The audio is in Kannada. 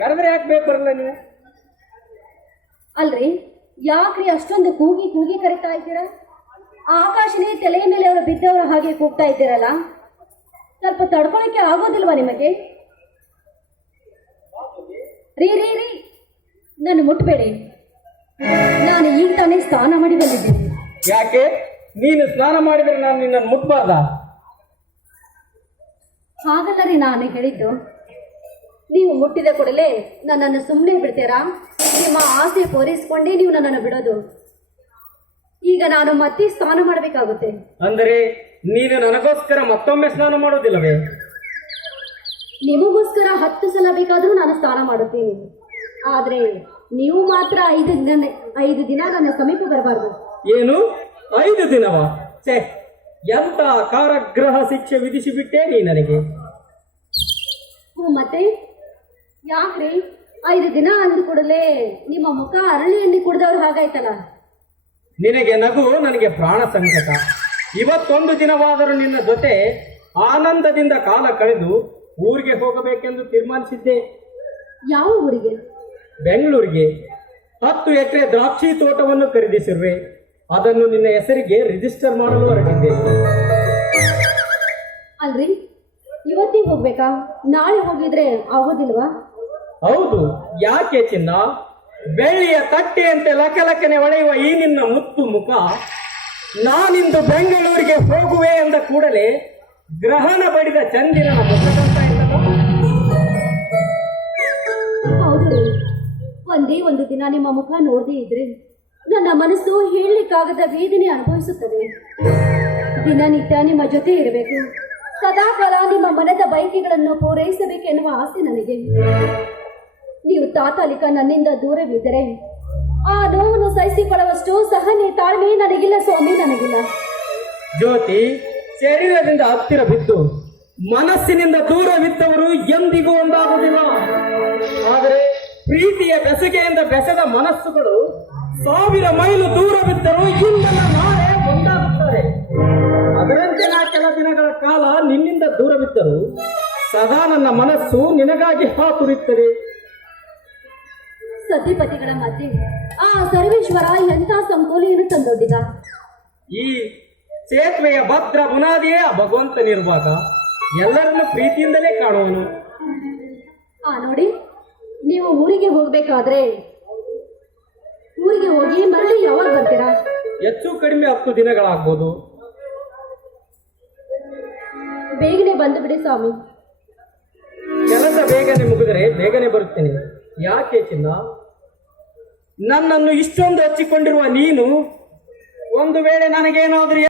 ಕರೆದ್ರೆ ಯಾಕೆ ಬೇಕು ಬರಲ್ಲ ನೀವು? ಅಲ್ರಿ, ಯಾಕ್ರಿ ಅಷ್ಟೊಂದು ಕೂಗಿ ಕೂಗಿ ಕರಿತಾ ಇದ್ದೀರಾ? ಆಕಾಶನೇ ತಲೆ ಮೇಲೆ ಅವರು ಬಿದ್ದವರ ಹಾಗೆ ಕೂಗ್ತಾ ಇದ್ದೀರಲ್ಲ, ಸ್ವಲ್ಪ ತಡ್ಕೊಳಕ್ಕೆ ಆಗೋದಿಲ್ವಾ ನಿಮಗೆ? ರೀ ರೀ ರೀ, ನಾನು ಮುಟ್ಬೇಡಿ. ನಾನು ಈಗ ತಾನೇ ಸ್ನಾನ ಮಾಡಿ ಬಂದಿದ್ದೀನಿ. ಯಾಕೆ? ನೀನು ಸ್ನಾನ ಮಾಡಿದ್ರೆ ನಾನು ನಿನ್ನನ್ನು ಮುಟ್ಬಾರ್ದಾ? ಹಾಗಲ್ಲ ರೀ ನಾನು ಹೇಳಿದ್ದು. ನೀವು ಮುಟ್ಟಿದ ಕೂಡಲೇ ನನ್ನನ್ನು ಸುಮ್ಮನೆ ಬಿಡ್ತೀರಾ? ನಿಮ್ಮ ಆಸೆ ಪೂರೈಸ್ಕೊಂಡೇ ನೀವು ನನ್ನನ್ನು ಬಿಡೋದು. ಈಗ ನಾನು ಮತ್ತೆ ಸ್ನಾನ ಮಾಡಬೇಕಾಗುತ್ತೆ. ಅಂದರೆ ನೀನು ನನಗೋಸ್ಕರ ಮತ್ತೊಮ್ಮೆ ಸ್ನಾನ ಮಾಡೋದಿಲ್ಲವೇ? ನಿಮಗೋಸ್ಕರ 10 ಸಲ ಬೇಕಾದರೂ ನಾನು ಸ್ನಾನ ಮಾಡುತ್ತೀನಿ. ಆದರೆ ನೀವು ಮಾತ್ರ 5 ದಿನ ನನ್ನ ಸಮೀಪ ಬರಬಾರ್ದು. ಏನು 5 ದಿನವಾ? ಛೇ, ಎಂತ ಕಾರಾಗೃಹ ಶಿಕ್ಷೆ ವಿಧಿಸಿಬಿಟ್ಟೆ ನೀ ನನಗೆ. ಮತ್ತೆ ಯಾಕ್ರಿ 5 ದಿನ ಅಂದ ಕೂಡಲೇ ನಿಮ್ಮ ಮುಖ ಅರಳಿ ಎಣ್ಣೆ ಕುಡ್ದವ್ರು ಹಾಗಾಯ್ತಲ್ಲ? ನಿನಗೆ ನಗು, ನನಗೆ ಪ್ರಾಣ ಸಂಕಟ. ಇವತ್ತೊಂದು ದಿನವಾದರೂ ನಿನ್ನ ಜೊತೆ ಆನಂದದಿಂದ ಕಾಲ ಕಳೆದು ಊರಿಗೆ ಹೋಗಬೇಕೆಂದು ತೀರ್ಮಾನಿಸಿದ್ದೆ. ಯಾವ ಊರಿಗೆ? ಬೆಂಗಳೂರಿಗೆ. 10 ಎಕರೆ ದ್ರಾಕ್ಷಿ ತೋಟವನ್ನು ಖರೀದಿಸಿರುವೆ. ಅದನ್ನು ನಿನ್ನ ಹೆಸರಿಗೆ ರಿಜಿಸ್ಟರ್ ಮಾಡಲು ಹೊರಟಿದ್ದೆ. ಅಲ್ರಿ, ಇವತ್ತೇ ಹೋಗ್ಬೇಕಾ? ನಾಳೆ ಹೋಗಿದ್ರೆ ಆಗೋದಿಲ್ವಾ? ಹೌದು. ಯಾಕೆ ಚಿನ್ನ? ಬೆಳ್ಳಿಯ ತಟ್ಟೆಯಂತೆ ಲಕಲಕನೆ ಹೊಳೆಯುವ ಈ ನಿನ್ನ ಮುತ್ತು ಮುಖ ನಾನಿಂದು ಬೆಂಗಳೂರಿಗೆ ಹೋಗುವೆ ಎಂದ ಕೂಡಲೇ ಗ್ರಹಣ ಬಡಿದ ಚಂದಿರನ ಮುಖ ಕಾಣ್ತಾ ಇದ್ದಲ್ಲ? ಹೌದು ರೀ, ಒಂದೇ ಒಂದು ದಿನ ನಿಮ್ಮ ಮುಖ ನೋಡದೇ ಇದ್ರೆ ನನ್ನ ಮನಸ್ಸು ಹೇಳಲಿಕ್ಕಾಗದ ವೇದನೆ ಅನುಭವಿಸುತ್ತದೆ. ದಿನನಿತ್ಯ ನಿಮ್ಮ ಜೊತೆ ಇರಬೇಕು, ಸದಾಕಾಲ ನಿಮ್ಮ ಮನದ ಬಯಕೆಗಳನ್ನು ಪೂರೈಸಬೇಕೆನ್ನುವ ಆಸೆ ನನಗೆ. ನೀವು ತಾತ್ಕಾಲಿಕ ನನ್ನಿಂದ ದೂರವಿದ್ದರೆ ಆ ನೋವನ್ನು ಸಹಿಸಿಕೊಳ್ಳುವಷ್ಟು ಸಹನೆ ತಾಳ್ಮೆ ನನಗಿಲ್ಲ ಸ್ವಾಮಿ, ನನಗಿಲ್ಲ. ಜ್ಯೋತಿ, ಶರೀರದಿಂದ ಹತ್ತಿರ ಬಿದ್ದು ಮನಸ್ಸಿನಿಂದ ದೂರವಿದ್ದವರು ಎಂದಿಗೂ ಒಂದಾಗುವುದಿಲ್ಲ. ಆದರೆ ಪ್ರೀತಿಯ ಬೆಸುಗೆಯಿಂದ ಬೆಸೆದ ಮನಸ್ಸುಗಳು 1000 ಮೈಲು ದೂರವಿದ್ದರೂ ಇಂದಲ್ಲ ನಾಳೆ ಒಂದಾಗುತ್ತಾರೆ. ಅದರಂತೆ ನಾ ಕೆಲ ದಿನಗಳ ಕಾಲ ನಿನ್ನಿಂದ ದೂರವಿದ್ದರು ಸದಾ ನನ್ನ ಮನಸ್ಸು ನಿನಗಾಗಿ ಹಾತುರಿತ್ತದೆ. ಸತಿಪತಿಗಳ ಮಧ್ಯೆ ಆ ಸರ್ವೇಶ್ವರ ಎಂಥ ಸಂಕೋಲೆಯನ್ನು ತಂದೊಡ್ಡಿದ. ಈ ಸೇತುವೆಯ ಭದ್ರ ಬುನಾದಿಯೇ ಆ ಭಗವಂತನಿರುವಾಗ ಎಲ್ಲರನ್ನು ಪ್ರೀತಿಯಿಂದಲೇ ಕಾಣುವನು. ನೋಡಿ, ನೀವು ಊರಿಗೆ ಹೋಗ್ಬೇಕಾದ್ರೆ ಊರಿಗೆ ಹೋಗಿ ಮರಳಿ ಯಾವಾಗ ಬರ್ತೀರಾ? ಹೆಚ್ಚು ಕಡಿಮೆ 10 ದಿನಗಳಾಗ್ಬೋದು. ಬೇಗನೆ ಬಂದು ಬಿಡಿ ಸ್ವಾಮಿ. ಕೆಲಸ ಬೇಗನೆ ಮುಗಿದರೆ ಬೇಗನೆ ಬರುತ್ತೇನೆ. ಯಾಕೆ ಚಿನ್ನ? ನನ್ನನ್ನು ಇಷ್ಟೊಂದು ಹಚ್ಚಿಕೊಂಡಿರುವ ನೀನು ಒಂದು ವೇಳೆ ನನಗೇನಾದರೂ